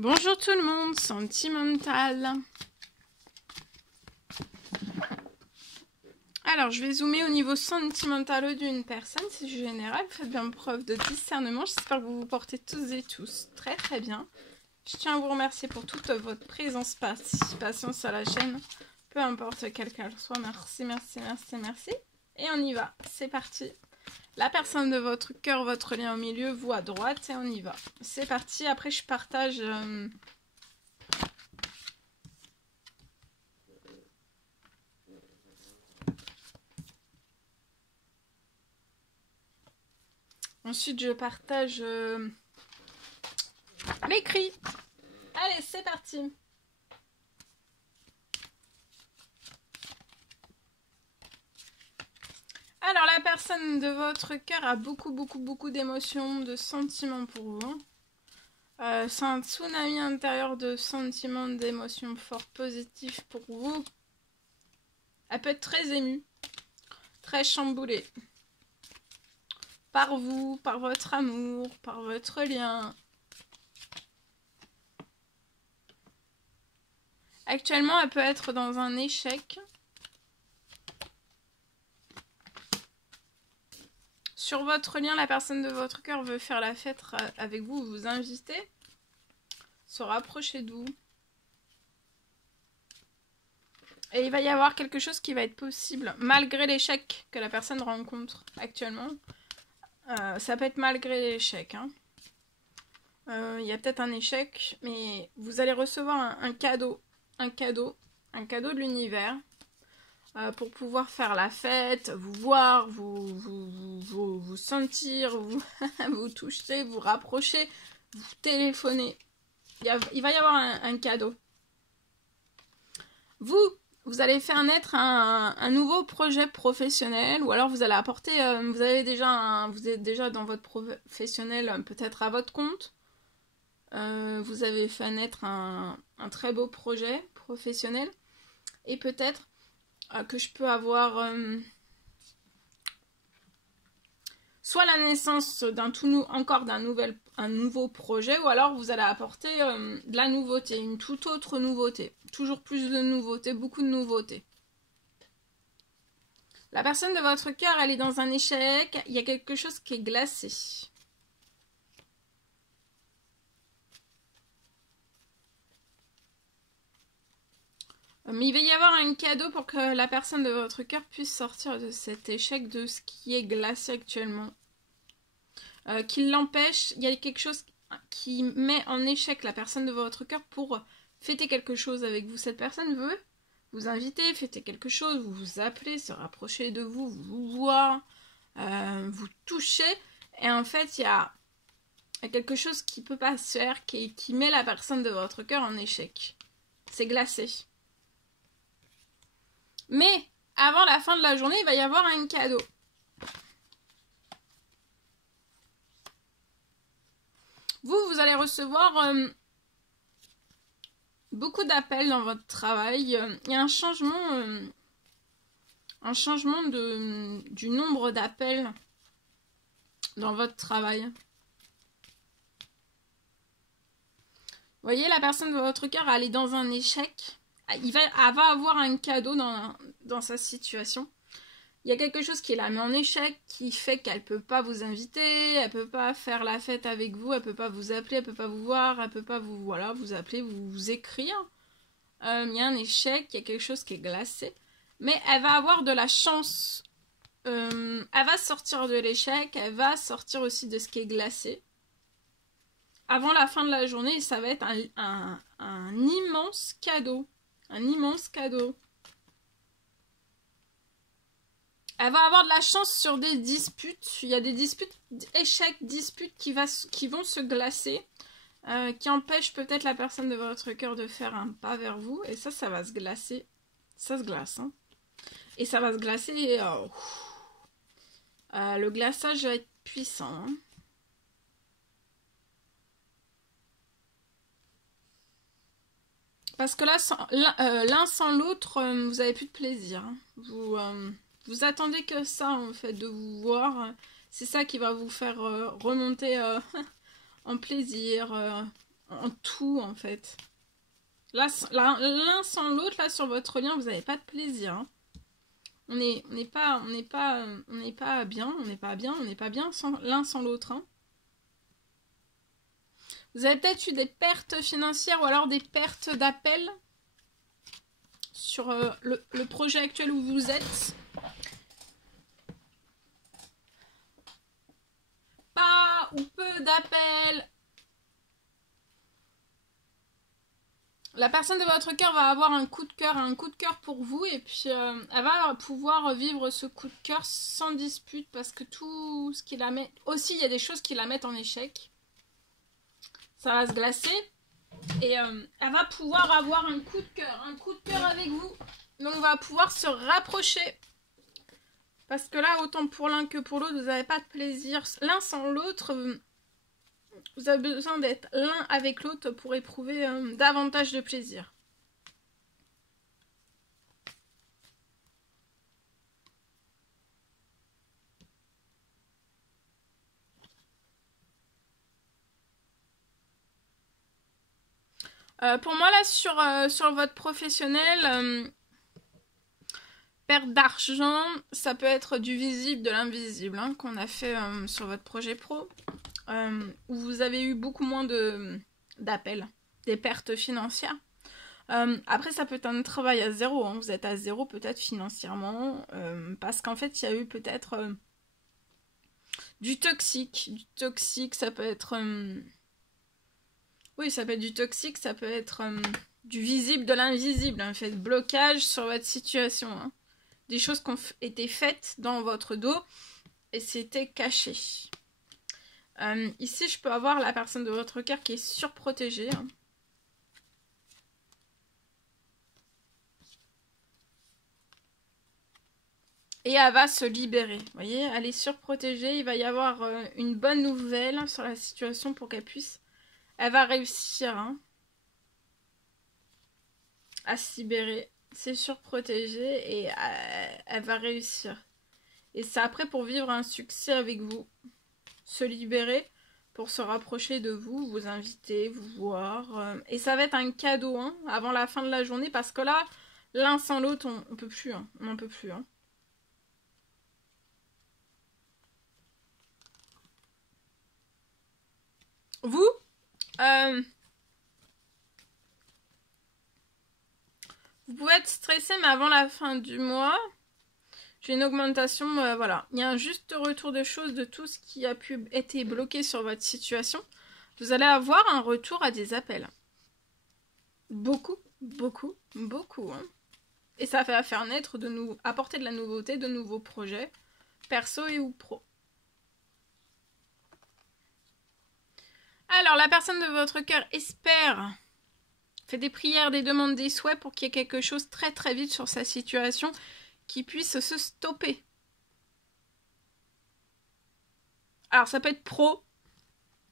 Bonjour tout le monde, sentimental. Alors, je vais zoomer au niveau sentimental d'une personne, c'est général. Vous faites bien preuve de discernement. J'espère que vous vous portez tous et tous très très bien. Je tiens à vous remercier pour toute votre présence, participation sur la chaîne. Peu importe quelle qu'elle soit. Merci, merci, merci, merci. Et on y va. C'est parti. La personne de votre cœur, votre lien au milieu, vous à droite et on y va. C'est parti. Après, je partage... Ensuite, je partage l'écrit. Allez, c'est parti. Alors, la personne de votre cœur a beaucoup d'émotions, de sentiments pour vous. C'est un tsunami intérieur de sentiments, d'émotions fort positifs pour vous. Elle peut être très émue, très chamboulée. Par vous, par votre amour, par votre lien. Actuellement, elle peut être dans un échec. Sur votre lien, la personne de votre cœur veut faire la fête avec vous, vous inviter, se rapprocher de vous. Et il va y avoir quelque chose qui va être possible, malgré l'échec que la personne rencontre actuellement. Ça peut être malgré l'échec. Hein. Il y a peut-être un échec, mais vous allez recevoir un cadeau. Un cadeau de l'univers. Pour pouvoir faire la fête, vous voir, vous sentir, vous toucher, vous rapprocher, vous téléphoner. Il va y avoir un cadeau. Vous allez faire naître un nouveau projet professionnel, ou alors vous allez apporter, vous êtes déjà dans votre professionnel, peut-être à votre compte. Vous avez fait naître un très beau projet professionnel, et peut-être que je peux avoir soit la naissance d'un nouveau projet, ou alors vous allez apporter de la nouveauté, une toute autre nouveauté. Toujours plus de nouveautés, beaucoup de nouveautés. La personne de votre cœur, elle est dans un échec, il y a quelque chose qui est glacé. Mais il va y avoir un cadeau pour que la personne de votre cœur puisse sortir de cet échec, de ce qui est glacé actuellement. Qu'il l'empêche, il y a quelque chose qui met en échec la personne de votre cœur pour fêter quelque chose avec vous. Cette personne veut vous inviter, fêter quelque chose, vous vous appelez, se rapprocher de vous, vous voir, vous toucher. Et en fait, il y a quelque chose qui ne peut pas se faire, qui met la personne de votre cœur en échec. C'est glacé. Mais avant la fin de la journée, il va y avoir un cadeau. Vous allez recevoir beaucoup d'appels dans votre travail. Il y a un changement du nombre d'appels dans votre travail. Vous voyez, la personne de votre cœur, elle est dans un échec. Elle va avoir un cadeau dans sa situation. Il y a quelque chose qui la met en échec, qui fait qu'elle ne peut pas vous inviter, elle ne peut pas faire la fête avec vous, elle ne peut pas vous appeler, elle ne peut pas vous voir, elle ne peut pas vous appeler, vous écrire. Il y a un échec, il y a quelque chose qui est glacé. Mais elle va avoir de la chance. Elle va sortir de l'échec, elle va sortir aussi de ce qui est glacé. Avant la fin de la journée, ça va être un immense cadeau. Un immense cadeau. Elle va avoir de la chance sur des disputes. Il y a des disputes, échecs, disputes qui vont se glacer. Qui empêchent peut-être la personne de votre cœur de faire un pas vers vous. Et ça va se glacer. Ça se glace. Hein. Et ça va se glacer. Le glaçage va être puissant. Hein. Parce que là, l'un sans l'autre, vous n'avez plus de plaisir. Hein. Vous attendez que ça, en fait, de vous voir. C'est ça qui va vous faire remonter en plaisir, en tout en fait. Là, l'un sans l'autre, là sur votre lien, vous n'avez pas de plaisir. Hein. On n'est pas bien, on n'est pas bien l'un sans l'autre. Hein. Vous avez peut-être eu des pertes financières ou alors des pertes d'appel sur le projet actuel où vous êtes. Pas ou peu d'appels. La personne de votre cœur va avoir un coup de cœur pour vous et puis elle va pouvoir vivre ce coup de cœur sans dispute parce que tout ce qui la met... Aussi, il y a des choses qui la mettent en échec. Ça va se glacer et elle va pouvoir avoir un coup de cœur avec vous. Donc on va pouvoir se rapprocher. Parce que là, autant pour l'un que pour l'autre, vous n'avez pas de plaisir. L'un sans l'autre, vous avez besoin d'être l'un avec l'autre pour éprouver davantage de plaisir. Pour moi, là, sur votre professionnel, perte d'argent, ça peut être du visible, de l'invisible, hein, qu'on a fait sur votre projet pro, où vous avez eu beaucoup moins d'appels, des pertes financières. Après, ça peut être un travail à zéro, hein. Vous êtes à zéro peut-être financièrement, parce qu'en fait, il y a eu peut-être du toxique. Du toxique, ça peut être... Oui, ça peut être du toxique, ça peut être du visible, de l'invisible, en fait, blocage sur votre situation. Hein. Des choses qui ont été faites dans votre dos et c'était caché. Ici, je peux avoir la personne de votre cœur qui est surprotégée. Hein. Et elle va se libérer. Vous voyez, elle est surprotégée. Il va y avoir une bonne nouvelle sur la situation pour qu'elle puisse... Elle va réussir hein, à se libérer. C'est surprotégé et elle va réussir. Et c'est après pour vivre un succès avec vous. Se libérer pour se rapprocher de vous, vous inviter, vous voir. Et ça va être un cadeau hein, avant la fin de la journée parce que là, l'un sans l'autre, on peut plus. Hein, on n'en peut plus. Hein. Vous vous pouvez être stressé, mais avant la fin du mois, j'ai une augmentation, voilà. Il y a un juste retour de choses de tout ce qui a pu être bloqué sur votre situation. Vous allez avoir un retour à des appels. Beaucoup, beaucoup, beaucoup. Hein. Et ça va faire naître apporter de la nouveauté, de nouveaux projets, perso et ou pro. Alors, la personne de votre cœur espère, fait des prières, des demandes, des souhaits pour qu'il y ait quelque chose très très vite sur sa situation qui puisse se stopper. Alors, ça peut être pro,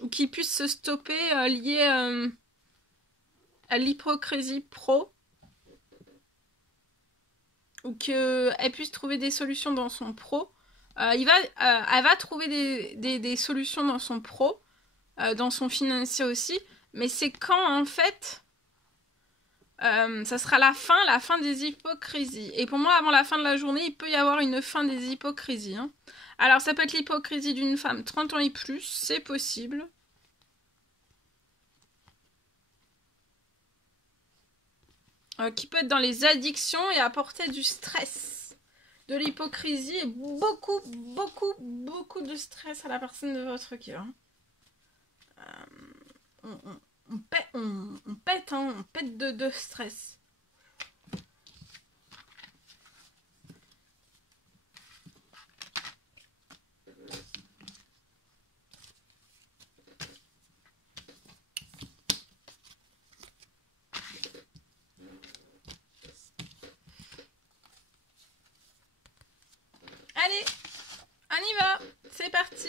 ou qui puisse se stopper lié à l'hypocrisie pro, ou qu'elle puisse trouver des solutions dans son pro. Elle va trouver des solutions dans son pro, dans son financier aussi, mais c'est quand en fait ça sera la fin des hypocrisies. Et pour moi, avant la fin de la journée, il peut y avoir une fin des hypocrisies. Hein. Alors ça peut être l'hypocrisie d'une femme 30 ans et plus, c'est possible. Qui peut être dans les addictions et apporter du stress. De l'hypocrisie et beaucoup, beaucoup, beaucoup de stress à la personne de votre cœur. On pète, hein, on pète de stress. Allez, on y va, c'est parti.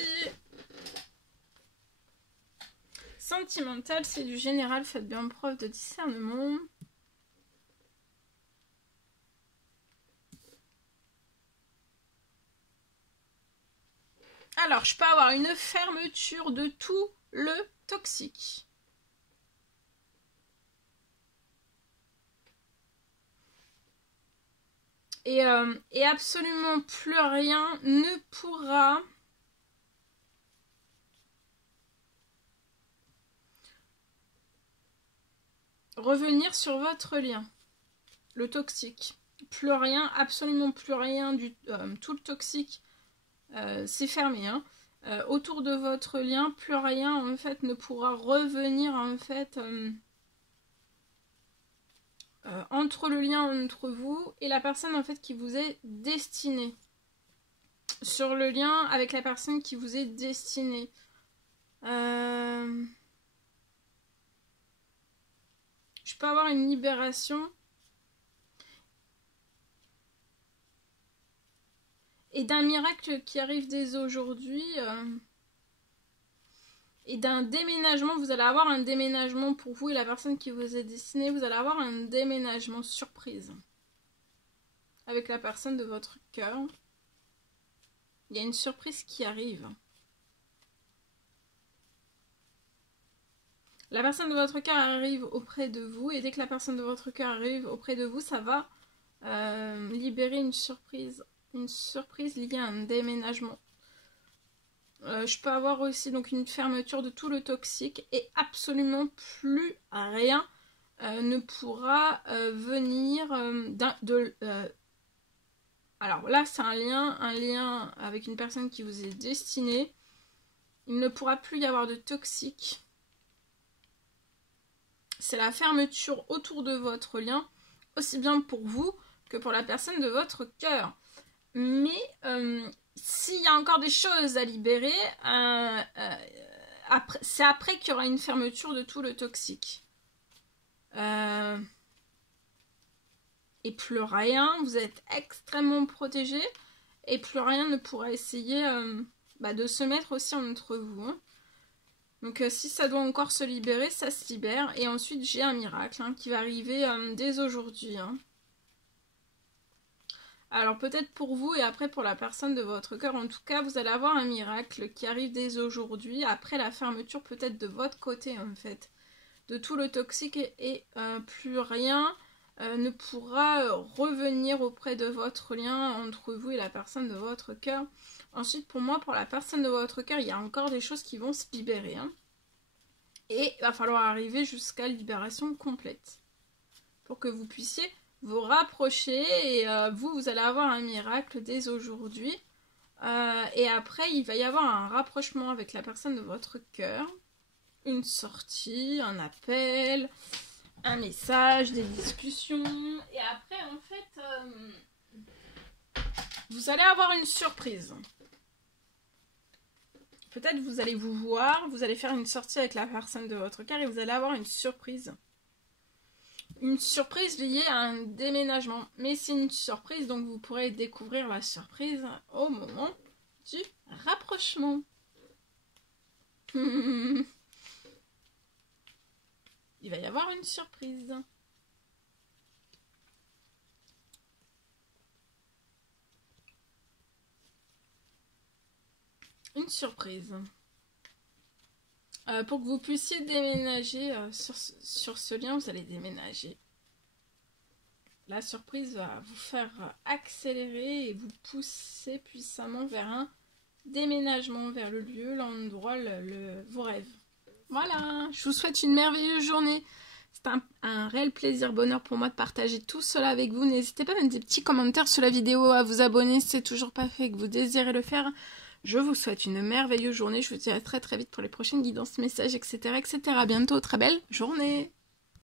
Sentimental, c'est du général, faites bien preuve de discernement. Alors, je peux avoir une fermeture de tout le toxique. Et absolument plus rien ne pourra revenir sur votre lien. Le toxique. Plus rien, absolument plus rien, tout le toxique, c'est fermé. Hein. Autour de votre lien, plus rien en fait ne pourra revenir en fait entre le lien entre vous et la personne en fait qui vous est destinée. Sur le lien avec la personne qui vous est destinée. Je peux avoir une libération. Et d'un miracle qui arrive dès aujourd'hui. Et d'un déménagement. Vous allez avoir un déménagement pour vous et la personne qui vous est destinée. Vous allez avoir un déménagement surprise. Avec la personne de votre cœur. Il y a une surprise qui arrive. La personne de votre cœur arrive auprès de vous. Et dès que la personne de votre cœur arrive auprès de vous, ça va libérer une surprise. Une surprise liée à un déménagement. Je peux avoir aussi donc une fermeture de tout le toxique. Et absolument plus rien ne pourra venir alors là, c'est un lien avec une personne qui vous est destinée. Il ne pourra plus y avoir de toxique. C'est la fermeture autour de votre lien, aussi bien pour vous que pour la personne de votre cœur. Mais s'il y a encore des choses à libérer, c'est après qu'il y aura une fermeture de tout le toxique. Et plus rien, vous êtes extrêmement protégé et plus rien ne pourra essayer de se mettre aussi entre vous. Hein. Donc si ça doit encore se libérer, ça se libère. Et ensuite j'ai un miracle qui va arriver dès aujourd'hui. Hein. Alors peut-être pour vous et après pour la personne de votre cœur, en tout cas vous allez avoir un miracle qui arrive dès aujourd'hui, après la fermeture peut-être de votre côté en fait, de tout le toxique et plus rien ne pourra revenir auprès de votre lien entre vous et la personne de votre cœur. Ensuite pour moi, pour la personne de votre cœur, il y a encore des choses qui vont se libérer. Hein. Et il va falloir arriver jusqu'à libération complète pour que vous puissiez vous rapprocher et vous allez avoir un miracle dès aujourd'hui. Et après, il va y avoir un rapprochement avec la personne de votre cœur. Une sortie, un appel, un message, des discussions. Et après, en fait, vous allez avoir une surprise. Peut-être vous allez vous voir, vous allez faire une sortie avec la personne de votre cœur et vous allez avoir une surprise. Une surprise liée à un déménagement. Mais c'est une surprise, donc vous pourrez découvrir la surprise au moment du rapprochement. Il va y avoir une surprise. Une surprise. Pour que vous puissiez déménager sur ce lien, vous allez déménager. La surprise va vous faire accélérer et vous pousser puissamment vers un déménagement, vers le lieu, l'endroit, vos rêves. Voilà, je vous souhaite une merveilleuse journée. C'est un réel plaisir, bonheur pour moi de partager tout cela avec vous. N'hésitez pas à mettre des petits commentaires sur la vidéo, à vous abonner si c'est toujours pas fait et que vous désirez le faire. Je vous souhaite une merveilleuse journée. Je vous dis à très très vite pour les prochaines guidances, messages, etc. etc. À bientôt, très belle journée.